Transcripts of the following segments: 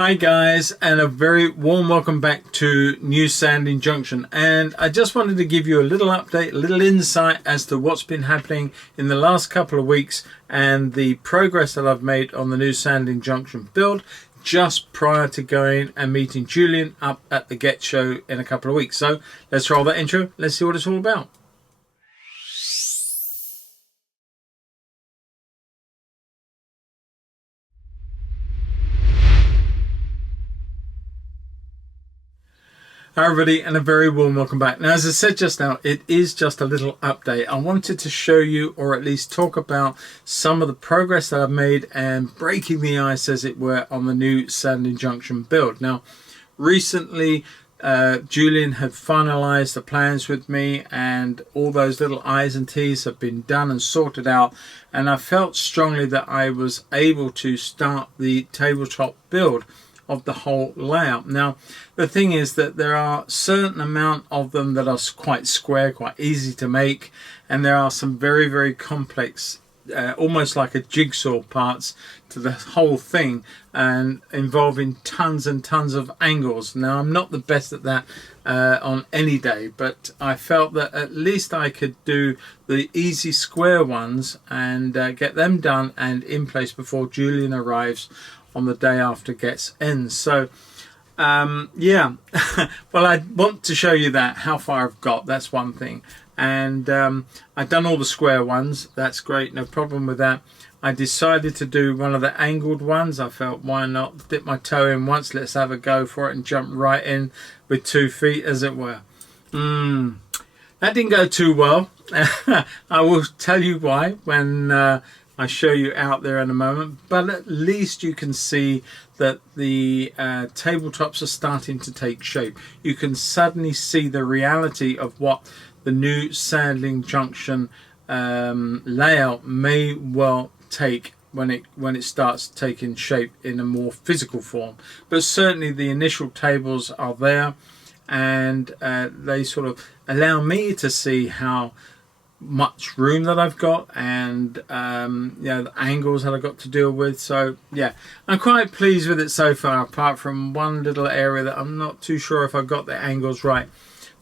Hi guys, and a very warm welcome back to New Sandling Junction. And I just wanted to give you a little update, a little insight as to what's been happening in the last couple of weeks and the progress that I've made on the new Sandling Junction build just prior to going and meeting Julian up at the Get Show in a couple of weeks. So let's roll that intro. Let's see what it's all about. Hi everybody, and a very warm welcome back. Now, as I said just now, it is just a little update. I wanted to show you, or at least talk about, some of the progress that I've made and breaking the ice, as it were, on the new Sandling Junction build. Now, recently Julian had finalized the plans with me, and all those little I's and T's have been done and sorted out, and I felt strongly that I was able to start the tabletop build of the whole layout. Now, the thing is that there are a certain amount of them that are quite square, quite easy to make, and there are some very, very complex, almost like a jigsaw parts to the whole thing, and involving tons and tons of angles. Now, I'm not the best at that on any day, but I felt that at least I could do the easy square ones and get them done and in place before Julian arrives on the day after Gets ends. So yeah, well, I want to show you that, how far I've got. That's one thing. And I've done all the square ones. That's great, no problem with that. I decided to do one of the angled ones. I felt, why not dip my toe in once, let's have a go for it and jump right in with 2 feet, as it were. That didn't go too well. I will tell you why when I show you out there in a moment, but at least you can see that the tabletops are starting to take shape. You can suddenly see the reality of what the new Sandling Junction layout may well take when it starts taking shape in a more physical form. But certainly the initial tables are there, and they sort of allow me to see how much room that I've got, and the angles that I've got to deal with. So yeah, I'm quite pleased with it so far, apart from one little area that I'm not too sure if I've got the angles right.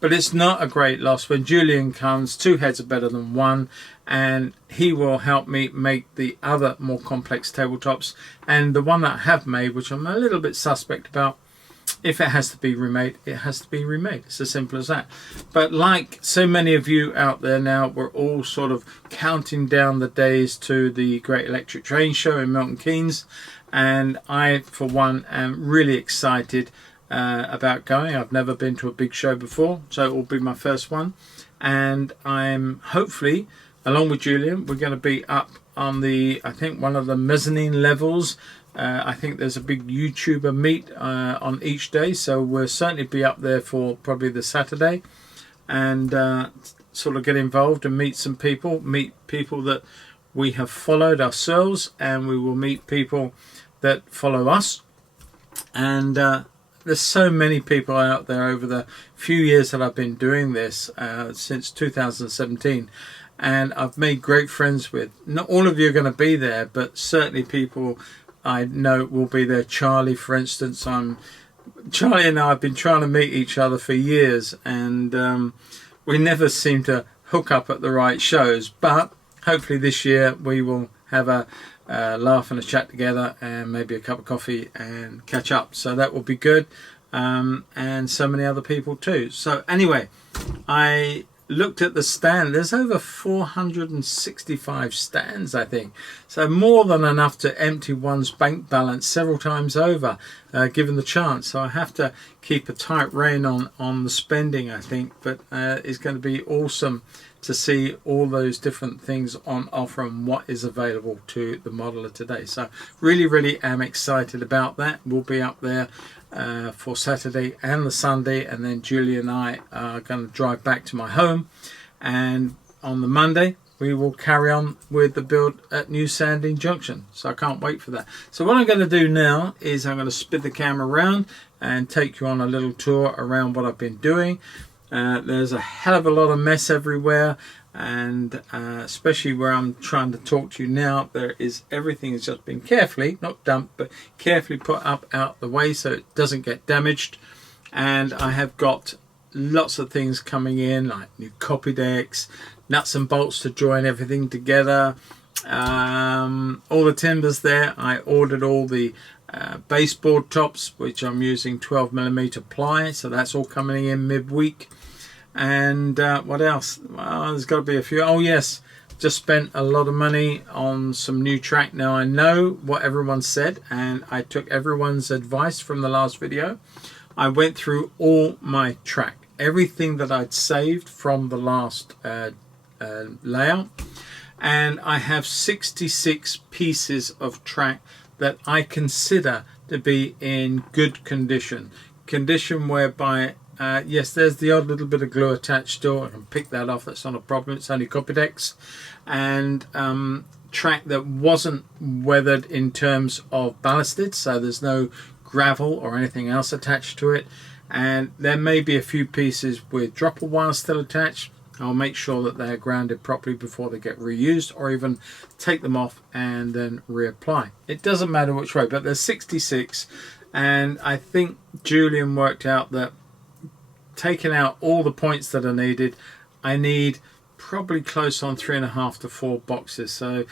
But it's not a great loss. When Julian comes, 2 heads are better than 1, and he will help me make the other more complex tabletops. And the one that I have made, which I'm a little bit suspect about, if it has to be remade, it has to be remade. It's as simple as that. But like so many of you out there now, we're all sort of counting down the days to the Great Electric Train Show in Milton Keynes, and I, for one, am really excited about going. I've never been to a big show before, so it will be my first one, and I'm hopefully, along with Julian, we're going to be up on the, I think, one of the mezzanine levels. I think there's a big YouTuber meet on each day, so we'll certainly be up there for probably the Saturday, and sort of get involved and meet some people, that we have followed ourselves, and we will meet people that follow us. And there's so many people out there over the few years that I've been doing this, since 2017. And I've made great friends with, not all of you are going to be there, but certainly people I know will be there. Charlie, for instance, Charlie and I have been trying to meet each other for years, and we never seem to hook up at the right shows. But hopefully this year we will have a laugh and a chat together, and maybe a cup of coffee and catch up. So that will be good, and so many other people too. So anyway, I looked at the stand. There's over 465 stands, I think, so more than enough to empty one's bank balance several times over, given the chance. So I have to keep a tight rein on the spending, I think, but it's going to be awesome to see all those different things on offer and what is available to the modeler today. So really am excited about that. We'll be up there for Saturday and the Sunday, and then Julie and I are going to drive back to my home, and on the Monday we will carry on with the build at New Sandling Junction. So I can't wait for that. So what I'm going to do now is I'm going to spin the camera around and take you on a little tour around what I've been doing. There's a hell of a lot of mess everywhere. and especially where I'm trying to talk to you now, everything has just been carefully, not dumped, but carefully put up out the way so it doesn't get damaged. And I have got lots of things coming in, like new copy decks, nuts and bolts to join everything together, all the timbers there. I ordered all the baseboard tops, which I'm using 12mm ply, so that's all coming in midweek. And what else? Well, there's got to be a few. Oh yes, just spent a lot of money on some new track. Now I know what everyone said, and I took everyone's advice from the last video. I went through all my track, everything that I'd saved from the last layout, and I have 66 pieces of track that I consider to be in good condition whereby yes, there's the odd little bit of glue attached to it. I can pick that off, that's not a problem, it's only copy decks. And track that wasn't weathered in terms of ballasted, so there's no gravel or anything else attached to it. And there may be a few pieces with dropper wire still attached. I'll make sure that they're grounded properly before they get reused, or even take them off and then reapply. It doesn't matter which way, but there's 66, and I think Julian worked out that taking out all the points that are needed, I need probably close on 3.5 to 4 boxes. So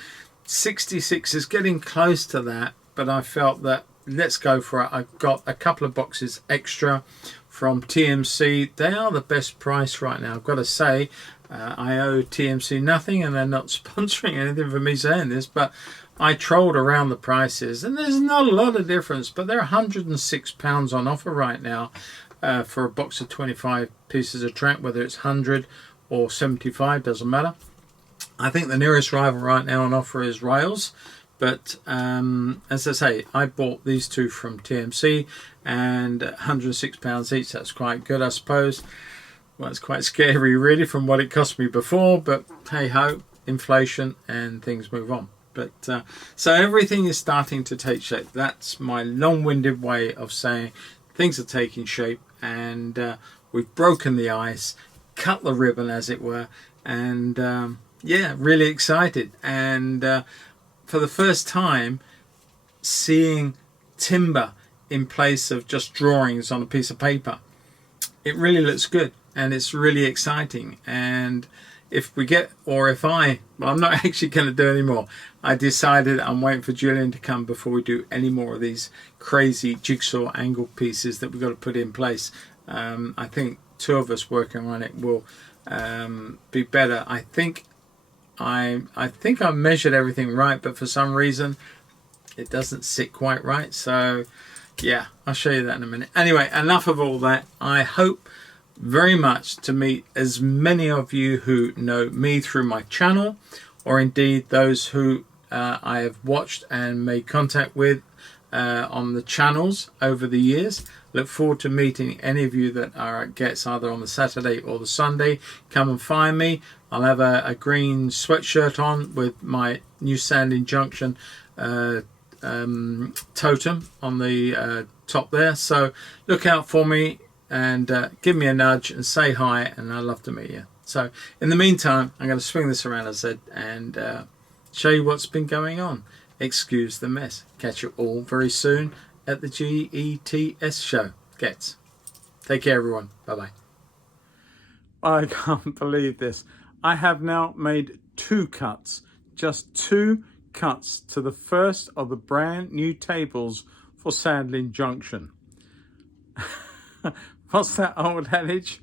66 is getting close to that, but I felt that let's go for it. I've got a couple of boxes extra from TMC. They are the best price right now, I've got to say. I owe TMC nothing, and they're not sponsoring anything for me saying this, but I trolled around the prices, and there's not a lot of difference, but they're £106 on offer right now for a box of 25 pieces of track, whether it's 100 or 75, doesn't matter. I think the nearest rival right now on offer is Rails. But as I say, I bought these two from TMC, and £106 each. That's quite good, I suppose. Well, it's quite scary really from what it cost me before, but hey ho, inflation and things move on. But so everything is starting to take shape. That's my long-winded way of saying things are taking shape, and we've broken the ice, cut the ribbon as it were, and yeah, really excited. And for the first time, seeing timber in place of just drawings on a piece of paper, it really looks good, and it's really exciting. And if we get, or if well, I'm not actually going to do any more. I decided I'm waiting for Julian to come before we do any more of these crazy jigsaw angle pieces that we've got to put in place. I think two of us working on it will be better. I think I measured everything right, but for some reason it doesn't sit quite right. So yeah, I'll show you that in a minute. Anyway, enough of all that. I hope very much to meet as many of you who know me through my channel, or indeed those who I have watched and made contact with on the channels over the years. Look forward to meeting any of you that are at Gets either on the Saturday or the Sunday. Come and find me. I'll have a green sweatshirt on with my new Sandling Junction totem on the top there. So look out for me, and give me a nudge and say hi, and I'd love to meet you. So in the meantime, I'm going to swing this around, as I said, and show you what's been going on. Excuse the mess. Catch you all very soon at the GETS show. Gets. Take care, everyone. Bye-bye. I can't believe this. I have now made 2 cuts. Just 2 cuts to the first of the brand new tables for Sandling Junction. What's that old adage?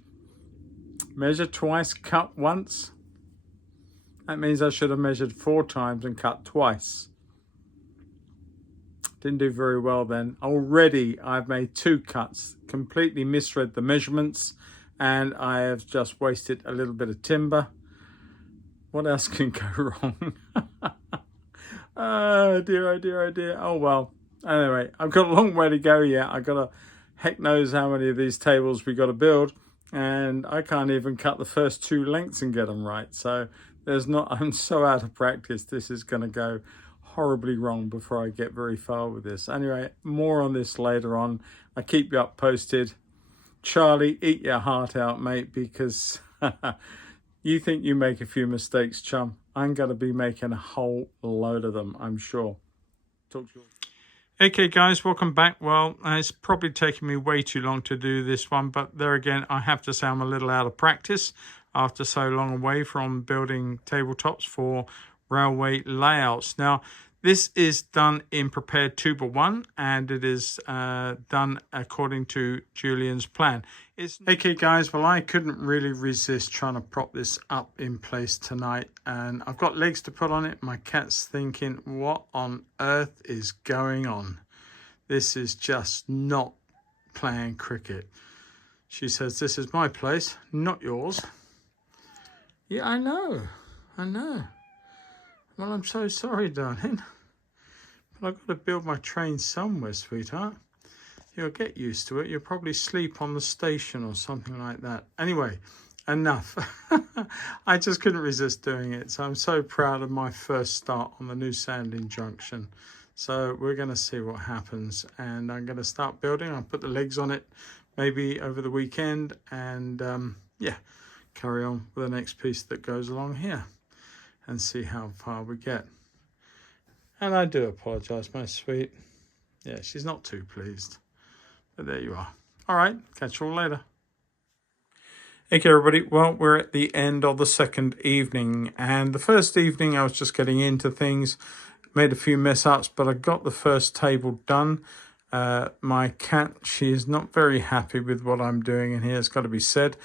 Measure twice, cut once. That means I should have measured 4 times and cut twice. Didn't do very well then. Already I've made 2 cuts, completely misread the measurements, and I have just wasted a little bit of timber. What else can go wrong? Oh dear, oh dear, oh dear. Oh well. Anyway, I've got a long way to go yet. I've got to heck knows how many of these tables we got to build, and I can't even cut the first 2 lengths and get them right. So I'm so out of practice. This is going to go horribly wrong before I get very far with this. Anyway, more on this later on. I keep you up posted. Charlie, eat your heart out, mate, because You think you make a few mistakes, chum. I'm going to be making a whole load of them, I'm sure. Talk to you. Okay guys, welcome back. Well, it's probably taken me way too long to do this one, but there again, I have to say I'm a little out of practice after so long away from building tabletops for railway layouts. Now, this is done in prepared 2x1 and it is done according to Julian's plan. Okay guys, well I couldn't really resist trying to prop this up in place tonight, and I've got legs to put on it. My cat's thinking, what on earth is going on? This is just not playing cricket. She says, this is my place, not yours. Yeah, I know. Well, I'm so sorry, darling. But I've got to build my train somewhere, sweetheart. You'll get used to it. You'll probably sleep on the station or something like that. Anyway, enough. I just couldn't resist doing it. So I'm so proud of my first start on the new Sandling Junction. So we're going to see what happens. And I'm going to start building. I'll put the legs on it maybe over the weekend. And yeah, carry on with the next piece that goes along here. And see how far we get. And I do apologise, my sweet. Yeah, she's not too pleased. But there you are. All right, catch you all later. Okay, everybody. Well, we're at the end of the second evening. And the first evening, I was just getting into things. Made a few mess-ups, but I got the first table done. My cat, she is not very happy with what I'm doing in here, it's got to be said.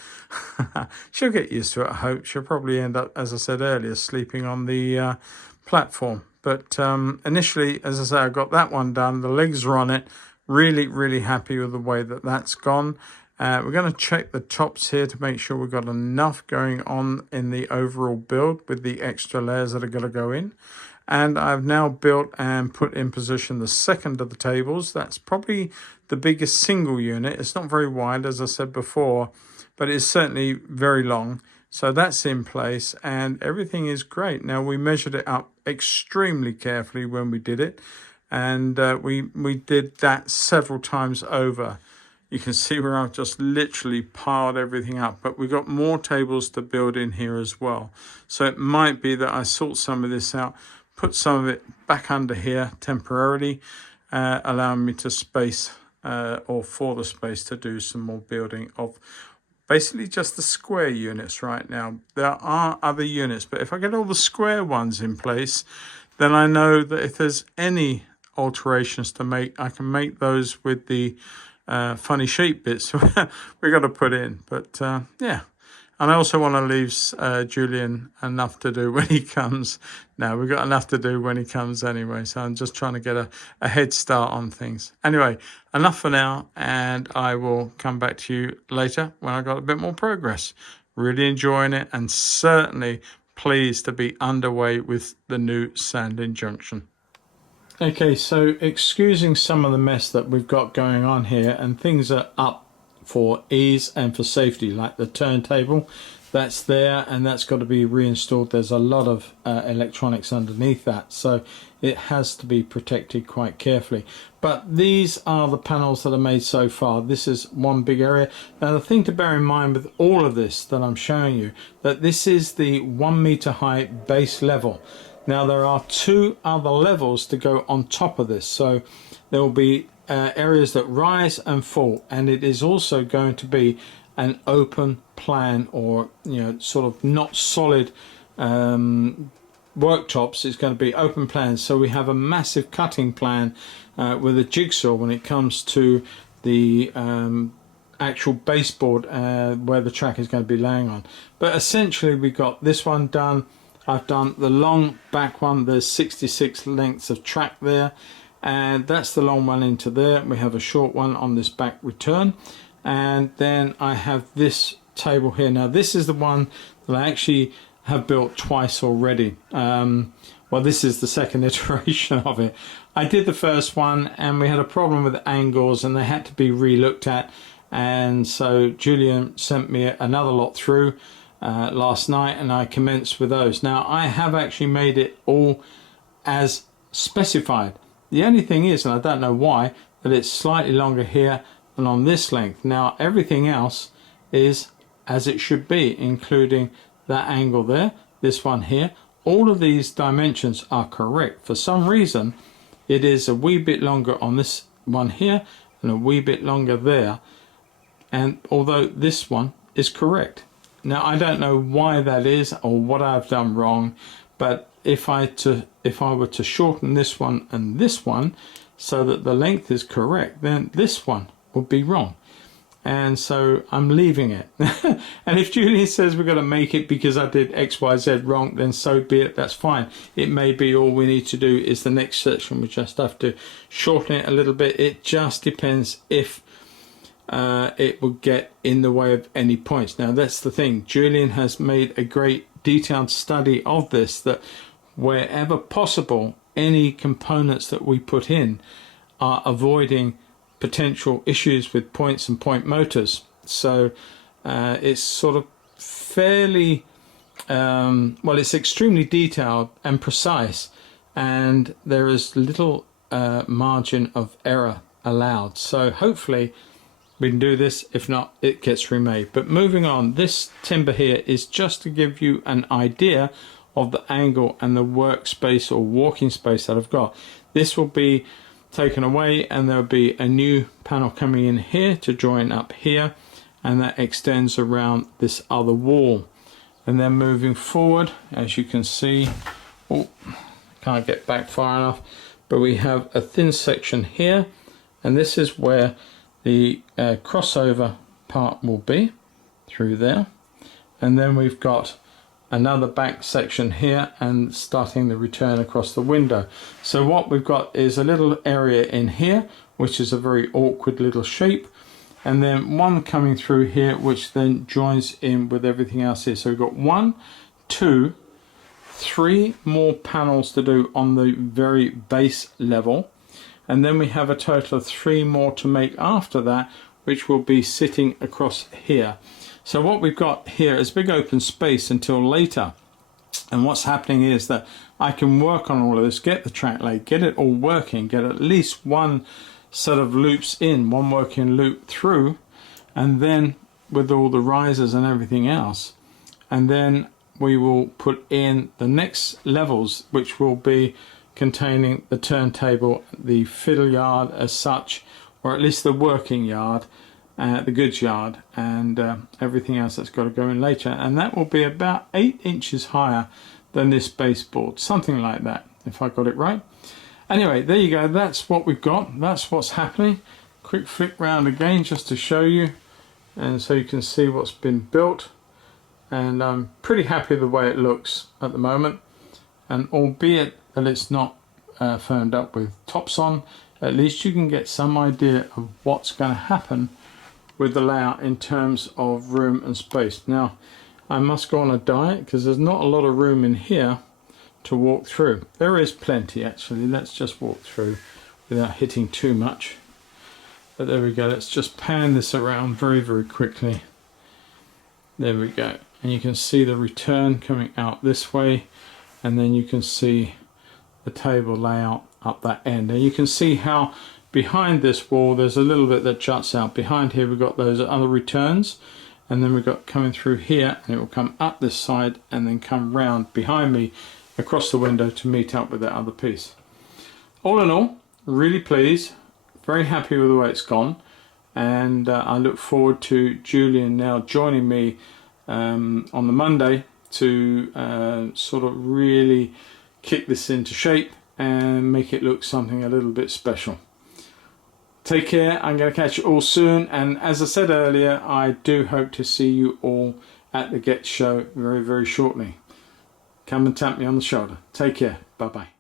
She'll get used to it, I hope. She'll probably end up, as I said earlier, sleeping on the platform. But initially, as I say, I got that one done. The legs are on it. Really happy with the way that that's gone. We're going to check the tops here to make sure we've got enough going on in the overall build with the extra layers that are going to go in. And I've now built and put in position the second of the tables. That's probably the biggest single unit. It's not very wide, as I said before, but it's certainly very long. So that's in place and everything is great. Now, we measured it up extremely carefully when we did it. And we did that several times over. You can see where I've just literally piled everything up, but we've got more tables to build in here as well. So it might be that I sort some of this out, put some of it back under here temporarily, allowing me to space or for the space to do some more building of basically just the square units right now. There are other units, but if I get all the square ones in place, then I know that if there's any alterations to make, I can make those with the funny shape bits we got to put in. But yeah, and I also want to leave Julian enough to do when he comes. Now we've got enough to do when he comes anyway, so I'm just trying to get a head start on things. Anyway, enough for now, and I will come back to you later when I got a bit more progress. Really enjoying it, and certainly pleased to be underway with the new Sandling Junction. Okay, so excusing some of the mess that we've got going on here, and things are up for ease and for safety, like the turntable, that's there and that's got to be reinstalled. There's a lot of electronics underneath that, so it has to be protected quite carefully. But these are the panels that are made so far. This is one big area. Now the thing to bear in mind with all of this that I'm showing you, that this is the 1 meter high base level. Now there are 2 other levels to go on top of this, so there will be areas that rise and fall, and it is also going to be an open plan, or sort of not solid worktops. It's going to be open plans, so we have a massive cutting plan with a jigsaw when it comes to the actual baseboard where the track is going to be laying on. But essentially we got this one done. I've done the long back one. There's 66 lengths of track there, and that's the long one into there. We have a short one on this back return, and then I have this table here. Now this is the one that I actually have built twice already. Well, this is the second iteration of it. I did the first one and we had a problem with angles and they had to be re-looked at, and so Julian sent me another lot through last night, and I commenced with those. Now I have actually made it all as specified. The only thing is, and I don't know why, that it's slightly longer here than on this length. Now everything else is as it should be, including that angle there, this one here, all of these dimensions are correct. For some reason it is a wee bit longer on this one here and a wee bit longer there, and although this one is correct. Now I don't know why that is or what I've done wrong, but if I were to shorten this one and this one so that the length is correct, then this one would be wrong. And so I'm leaving it. And if Julian says we're going to make it because I did XYZ wrong, then so be it, that's fine. It may be all we need to do is the next section, we just have to shorten it a little bit. It just depends if it will get in the way of any points. Now that's the thing, Julian has made a great detailed study of this, that wherever possible any components that we put in are avoiding potential issues with points and point motors. So it's sort of fairly well, it's extremely detailed and precise, and there is little margin of error allowed. So hopefully we can do this. If not, it gets remade. But moving on, this timber here is just to give you an idea of the angle and the workspace or walking space that I've got. This will be taken away and there'll be a new panel coming in here to join up here, and that extends around this other wall. And then moving forward, as you can see, oh, can't get back far enough, but we have a thin section here, and this is where the crossover part will be through there. And then we've got another back section here and starting the return across the window. So what we've got is a little area in here which is a very awkward little shape, and then one coming through here which then joins in with everything else here. So we've got 1, 2, 3 more panels to do on the very base level, and then we have a total of 3 more to make after that, which will be sitting across here. So what we've got here is big open space until later, and what's happening is that I can work on all of this, get the track laid, get it all working, get at least one set of loops in, one working loop through, and then with all the risers and everything else, and then we will put in the next levels, which will be containing the turntable, the fiddle yard as such, or at least the working yard, the goods yard, and everything else that's got to go in later. And that will be about 8 inches higher than this baseboard, something like that, if I got it right. Anyway, there you go, that's what we've got, that's what's happening. Quick flick round again just to show you, and so you can see what's been built. And I'm pretty happy with the way it looks at the moment, and albeit that it's not firmed up with tops on, at least you can get some idea of what's going to happen with the layout in terms of room and space. Now I must go on a diet because there's not a lot of room in here to walk through. There is plenty actually, let's just walk through without hitting too much. But there we go, let's just pan this around very, very quickly. There we go, and you can see the return coming out this way, and then you can see the table layout up that end, and you can see how behind this wall there's a little bit that juts out. Behind here we've got those other returns, and then we've got coming through here, and it will come up this side and then come round behind me across the window to meet up with that other piece. All in all, really pleased, very happy with the way it's gone, and I look forward to Julian now joining me on the Monday to sort of really kick this into shape and make it look something a little bit special. Take care, I'm going to catch you all soon, and as I said earlier, I do hope to see you all at the Get show very, very shortly. Come and tap me on the shoulder. Take care, bye bye.